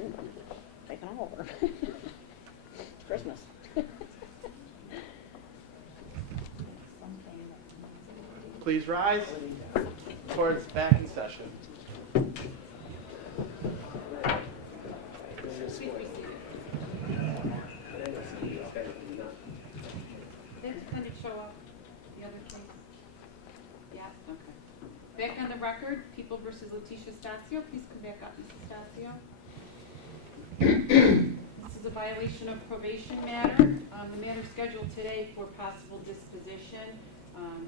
Take it all over. Christmas. Please rise. Court's back in session. Can it show up, the other case? Yeah, okay. Back on the record, People versus Leticia Astacio. Please come back up, Mrs. Astacio. This is a violation of probation matter. The matter scheduled today for possible disposition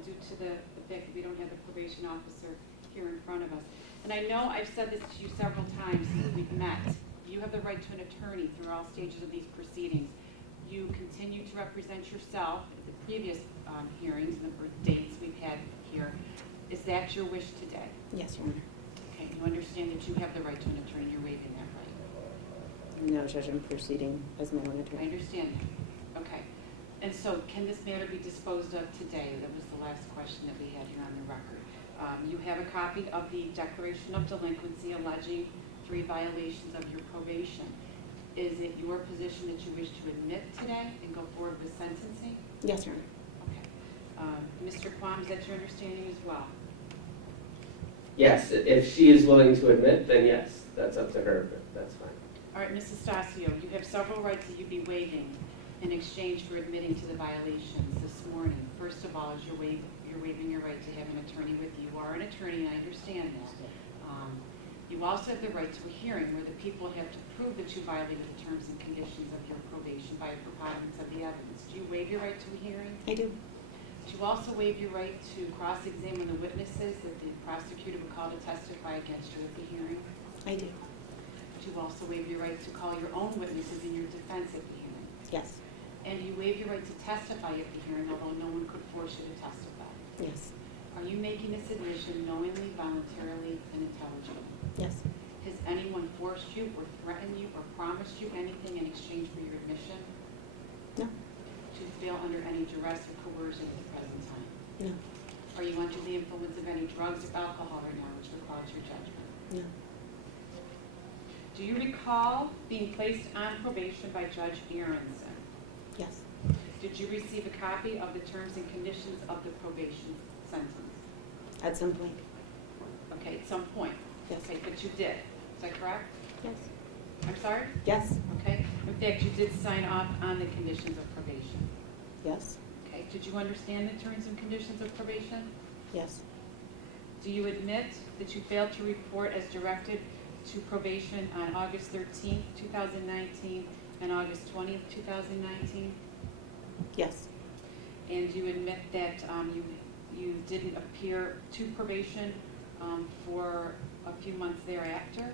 due to the fact that we don't have the probation officer here in front of us. And I know I've said this to you several times since we've met. You have the right to an attorney through all stages of these proceedings. You continue to represent yourself at the previous hearings and the dates we've had here. Is that your wish today? Yes, Your Honor. Okay, you understand that you have the right to an attorney, you're waiving that right? No, Judge, I'm proceeding as my own I attorney. understand that. Okay. And so can this matter be disposed of today? That was the last question that we had here on the record. You have a copy of the declaration of delinquency alleging 3 violations of your probation. Is it your position that you wish to admit today and go forward with sentencing? Yes, Your Honor. Okay. Mr. Kwam, is that your understanding as well? Yes, if she is willing to admit, then yes, that's up to her, but that's fine. All right, Mrs. Astacio, you have several rights that you'd be waiving in exchange for admitting to the violations this morning. First of all, is you're waiving your right to have an attorney with you. You are an attorney, and I understand that. You also have the right to a hearing where the people have to prove that you violated the terms and conditions of your probation by a preponderance of the evidence. Do you waive your right to a hearing? I do. Do you also waive your right to cross-examine the witnesses that the prosecutor would call to testify against you at the hearing? I do. Do you also waive your right to call your own witnesses in your defense at the hearing? Yes. And you waive your right to testify at the hearing, although no one could force you to testify. Yes. Are you making this admission knowingly, voluntarily, and intelligently? Yes. Has anyone forced you or threatened you or promised you anything in exchange for your admission? No. Do you feel under any duress or coercion at the present time? No. Are you under the influence of any drugs or alcohol right now which would cause your judgment? No. Do you recall being placed on probation by Judge Aronson? Yes. Did you receive a copy of the terms and conditions of the probation sentence? At some point. Okay, at some point. Yes. Okay, but you did. Is that correct? Yes. I'm sorry? Yes. Okay. In fact, you did sign off on the conditions of probation. Yes. Okay. Did you understand the terms and conditions of probation? Yes. Do you admit that you failed to report as directed to probation on August 13th, 2019 and August 20th, 2019? Yes. And you admit that you didn't appear to probation for a few months thereafter?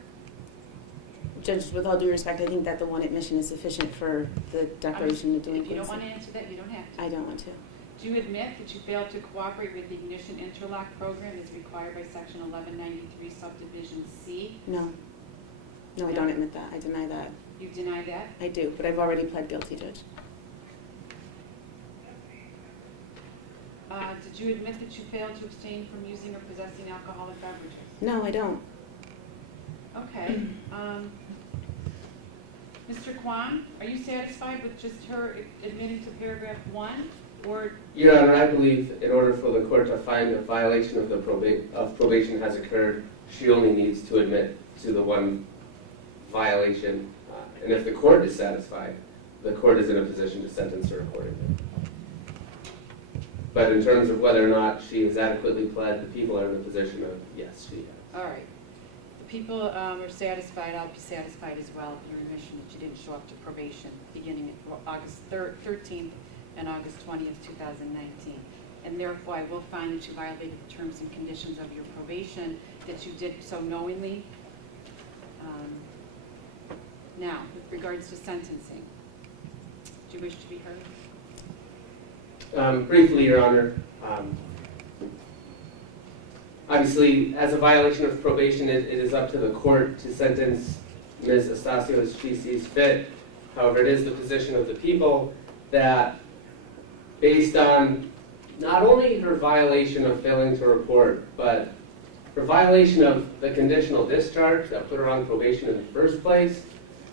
Judge, with all due respect, I think that the one admission is sufficient for the declaration of delinquency. If you don't want to answer that, you don't have to. I don't want to. Do you admit that you failed to cooperate with the ignition interlock program as required by Section 1193 Subdivision C? No. No, I don't admit that. I deny that. You deny that? I do, but I've already pled guilty, Judge. Did you admit that you failed to abstain from using or possessing alcoholic beverages? No, I don't. Okay. Mr. Kwan, are you satisfied with just her admitting to paragraph 1? Or Your Honor, I believe in order for the court to find a violation of the probation has occurred, she only needs to admit to the one violation. And if the court is satisfied, the court is in a position to sentence her accordingly. But in terms of whether or not she has adequately pled, the people are in the position of, yes, she has. all right. The people are satisfied. I'll be satisfied as well with your admission that you didn't show up to probation beginning at August 13th and August 20th, 2019. And therefore, I will find that you violated the terms and conditions of your probation, that you did so knowingly. Now, with regards to sentencing, do you wish to be heard? Briefly, Your Honor, obviously, as a violation of probation, it is up to the court to sentence Ms. Astacio as she sees fit. However, it is the position of the people that, based on not only her violation of failing to report, but her violation of the conditional discharge that put her on probation in the first place,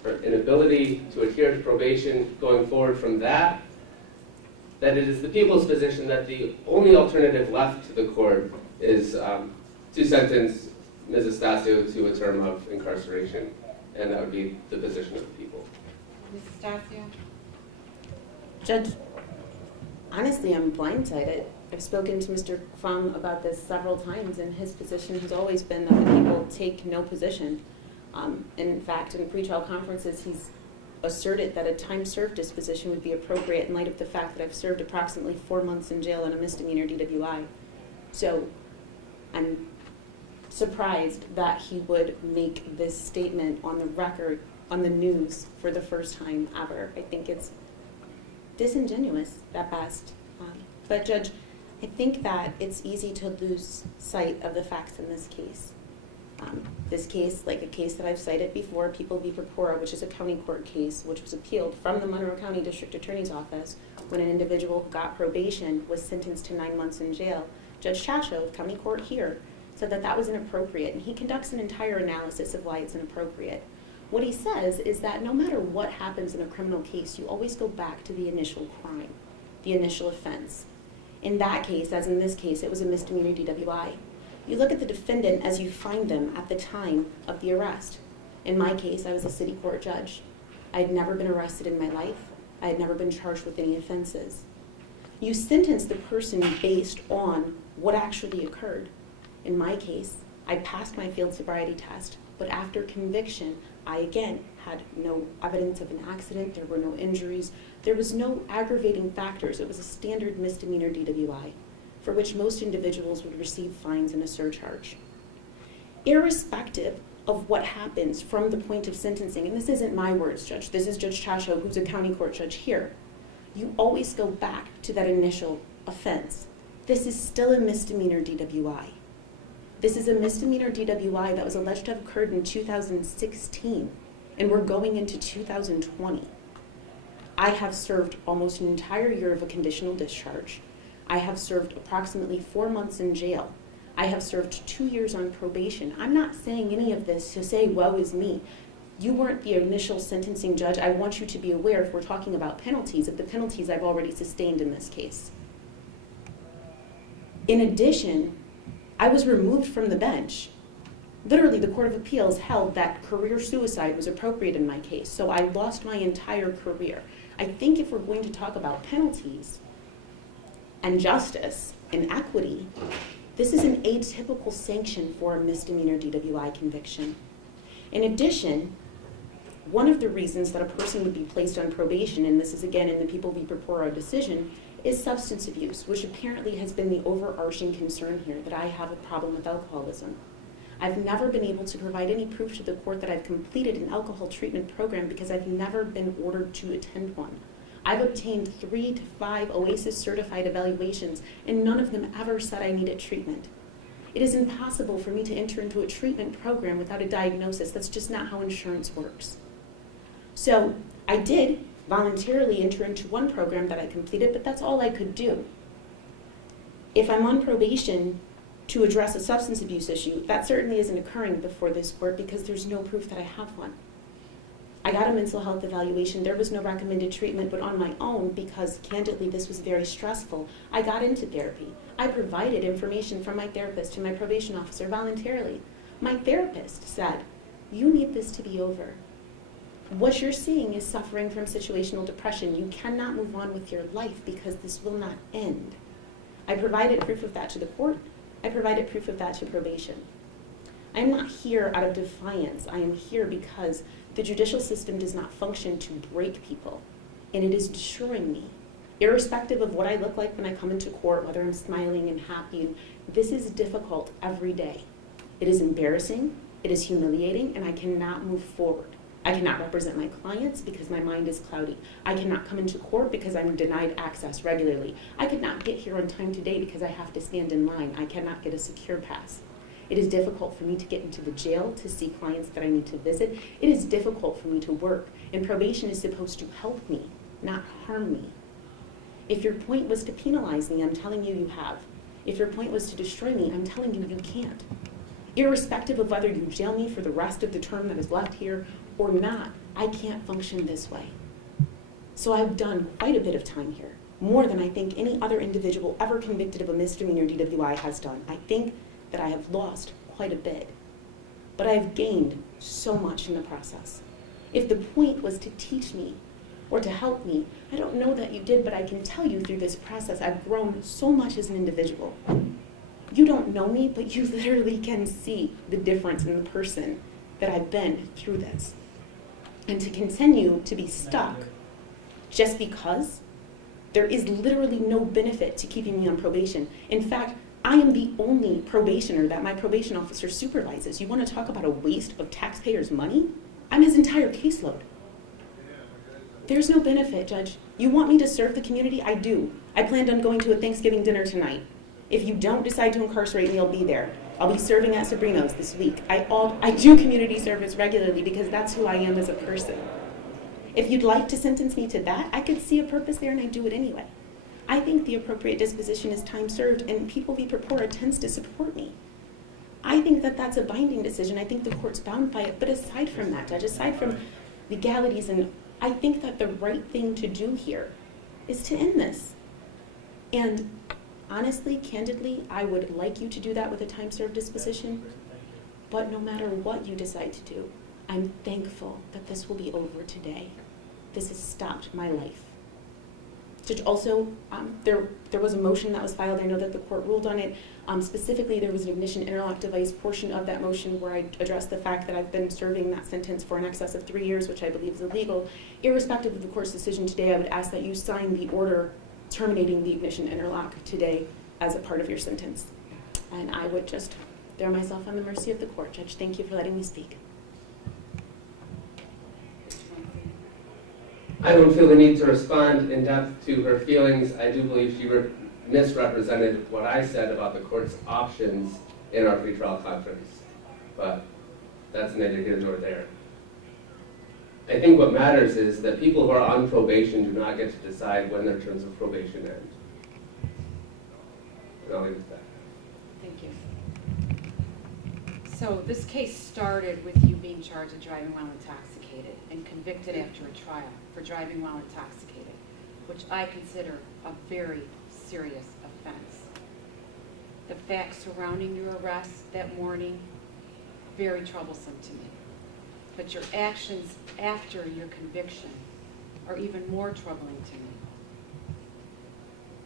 or inability to adhere to probation going forward from that, that it is the people's position that the only alternative left to the court is to sentence Ms. Astacio to a term of incarceration, and that would be the position of the people. Mrs. Stacio? Judge, honestly, I'm blindsided. I've spoken to Mr. Fung about this several times, and his position has always been that the people take no position. In fact, in pretrial conferences, he's asserted that a time-served disposition would be appropriate in light of the fact that I've served approximately 4 months in jail on a misdemeanor DWI. So I'm surprised that he would make this statement on the record, on the news, for the first time ever. I think it's disingenuous at best. But Judge, I think that it's easy to lose sight of the facts in this case. This case, like a case that I've cited before, People v. Purpura, which is a county court case, which was appealed from the Monroe County District Attorney's Office when an individual who got probation was sentenced to 9 months in jail. Judge Chacho of county court here said that that was inappropriate, and he conducts an entire analysis of why it's inappropriate. What he says is that no matter what happens in a criminal case, you always go back to the initial crime, the initial offense. In that case, as in this case, it was a misdemeanor DWI. You look at the defendant as you find them at the time of the arrest. In my case, I was a city court judge. I had never been arrested in my life. I had never been charged with any offenses. You sentence the person based on what actually occurred. In my case, I passed my field sobriety test, but after conviction, I again had no evidence of an accident, there were no injuries, there was no aggravating factors. It was a standard misdemeanor DWI, for which most individuals would receive fines and a surcharge. Irrespective of what happens from the point of sentencing, and this isn't my words, Judge, this is Judge Chacho, who's a county court judge here, you always go back to that initial offense. This is still a misdemeanor DWI. This is a misdemeanor DWI that was alleged to have occurred in 2016, and we're going into 2020. I have served almost an entire year of a conditional discharge. I have served approximately 4 months in jail. I have served 2 years on probation. I'm not saying any of this to say, woe is me. You weren't the initial sentencing judge. I want you to be aware, if we're talking about penalties, of the penalties I've already sustained in this case. In addition, I was removed from the bench. Literally, the Court of Appeals held that career suicide was appropriate in my case, so I lost my entire career. I think if we're going to talk about penalties and justice and equity, this is an atypical sanction for a misdemeanor DWI conviction. In addition, one of the reasons that a person would be placed on probation, and this is again in the People v. Purpura decision, is substance abuse, which apparently has been the overarching concern here, that I have a problem with alcoholism. I've never been able to provide any proof to the court that I've completed an alcohol treatment program because I've never been ordered to attend one. I've obtained 3 to 5 OASIS certified evaluations, and none of them ever said I needed treatment. It is impossible for me to enter into a treatment program without a diagnosis. That's just not how insurance works. So I did voluntarily enter into one program that I completed, but that's all I could do. If I'm on probation to address a substance abuse issue, that certainly isn't occurring before this court because there's no proof that I have one. I got a mental health evaluation. There was no recommended treatment, but on my own, because candidly this was very stressful, I got into therapy. I provided information from my therapist to my probation officer voluntarily. My therapist said, you need this to be over. What you're seeing is suffering from situational depression. You cannot move on with your life because this will not end. I provided proof of that to the court. I provided proof of that to probation. I am not here out of defiance. I am here because the judicial system does not function to break people, and it is destroying me. Irrespective of what I look like when I come into court, whether I'm smiling and happy, this is difficult every day. It is embarrassing, it is humiliating, and I cannot move forward. I cannot represent my clients because my mind is cloudy. I cannot come into court because I'm denied access regularly. I could not get here on time today because I have to stand in line. I cannot get a secure pass. It is difficult for me to get into the jail to see clients that I need to visit. It is difficult for me to work, and probation is supposed to help me, not harm me. If your point was to penalize me, I'm telling you you have. If your point was to destroy me, I'm telling you you can't. Irrespective of whether you jail me for the rest of the term that is left here or not, I can't function this way. So I've done quite a bit of time here, more than I think any other individual ever convicted of a misdemeanor DWI has done. I think that I have lost quite a bit, but I've gained so much in the process. If the point was to teach me or to help me, I don't know that you did, but I can tell you through this process, I've grown so much as an individual. You don't know me, but you literally can see the difference in the person that I've been through this. And to continue to be stuck just because there is literally no benefit to keeping me on probation. In fact, I am the only probationer that my probation officer supervises. You want to talk about a waste of taxpayers' money? I'm his entire caseload. There's no benefit, Judge. You want me to serve the community? I do. I planned on going to a Thanksgiving dinner tonight. If you don't decide to incarcerate me, I'll be there. I'll be serving at Sabrino's this week. I do community service regularly because that's who I am as a person. If you'd like to sentence me to that, I could see a purpose there and I do it anyway. I think the appropriate disposition is time served, and People v. Purpura tends to support me. I think that that's a binding decision. I think the court's bound by it. But aside from that, Judge, aside from legalities, and I think that the right thing to do here is to end this. And honestly, candidly, I would like you to do that with a time served disposition. But no matter what you decide to do, I'm thankful that this will be over today. This has stopped my life. Judge, also, there was a motion that was filed. I know that the court ruled on it. Specifically, there was an ignition interlock device portion of that motion where I addressed the fact that I've been serving that sentence for in excess of 3 years, which I believe is illegal. Irrespective of the court's decision today, I would ask that you sign the order terminating the ignition interlock today as a part of your sentence. And I would just throw myself on the mercy of the court. Judge, thank you for letting me speak. I don't feel the need to respond in depth to her feelings. I do believe she misrepresented what I said about the court's options in our pretrial conference, but that's neither here nor there. I think what matters is that people who are on probation do not get to decide when their terms of probation end. And I'll leave it at that. Thank you. So this case started with you being charged of driving while intoxicated and convicted after a trial for driving while intoxicated, which I consider a very serious offense. The facts surrounding your arrest that morning, very troublesome to me. But your actions after your conviction are even more troubling to me.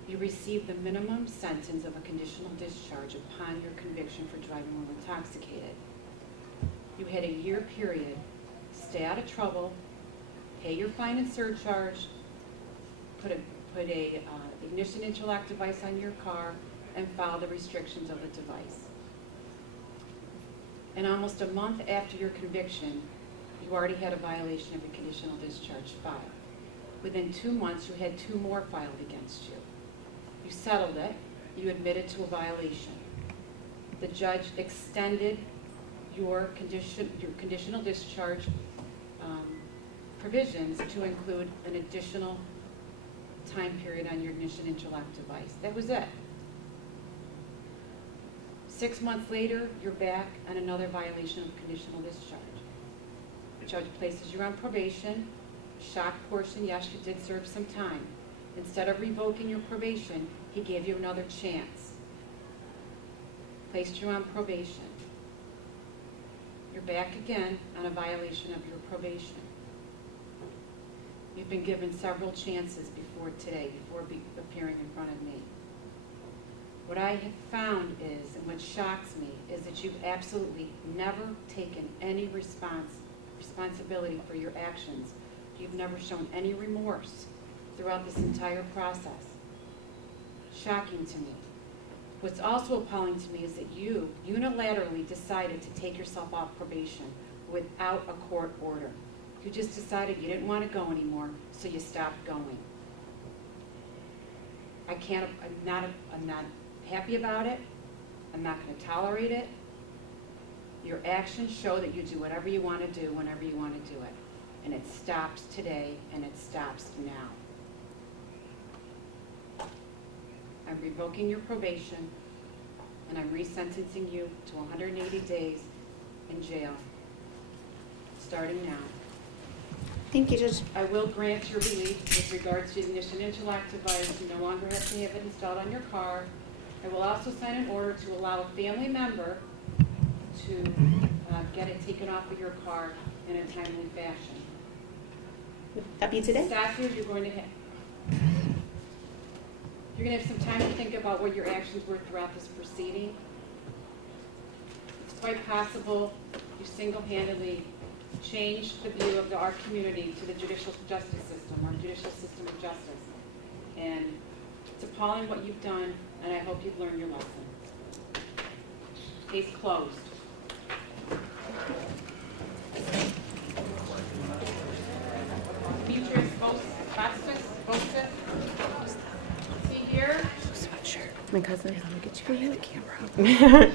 You received the minimum sentence of a conditional discharge upon your conviction for driving while intoxicated. You had a year period, stay out of trouble, pay your fine and surcharge, put a ignition interlock device on your car, and follow the restrictions of the device. And almost a month after your conviction, you already had a violation of your conditional discharge filed. Within 2 months, you had 2 more filed against you. You settled it. You admitted to a violation. The judge extended your conditional discharge provisions to include an additional time period on your ignition interlock device. That was it. 6 months later, you're back on another violation of conditional discharge. The judge places you on probation. Shock portion, yes, you did serve some time. Instead of revoking your probation, he gave you another chance. Placed you on probation. You're back again on a violation of your probation. You've been given several chances before today, before appearing in front of me. What I have found is, and what shocks me, is that you've absolutely never taken any responsibility for your actions. You've never shown any remorse throughout this entire process. Shocking to me. What's also appalling to me is that you unilaterally decided to take yourself off probation without a court order. You just decided you didn't want to go anymore, so you stopped going. I'm not happy about it. I'm not going to tolerate it. Your actions show that you do whatever you want to do whenever you want to do it. And it stops today, and it stops now. I'm revoking your probation, and I'm resentencing you to 180 days in jail, starting now. Thank you, Judge. I will grant your relief with regards to the ignition interlock device. You no longer have to have it installed on your car. I will also sign an order to allow a family member to get it taken off of your car in a timely fashion. Would that be today? Statute, you're going to have some time to think about what your actions were throughout this proceeding. It's quite possible you single-handedly changed the view of our community to the judicial justice system, our judicial system of justice. And it's appalling what you've done, and I hope you've learned your lesson. Case closed. Demetrius Bostis, is he here? My cousin. Let me get you the camera.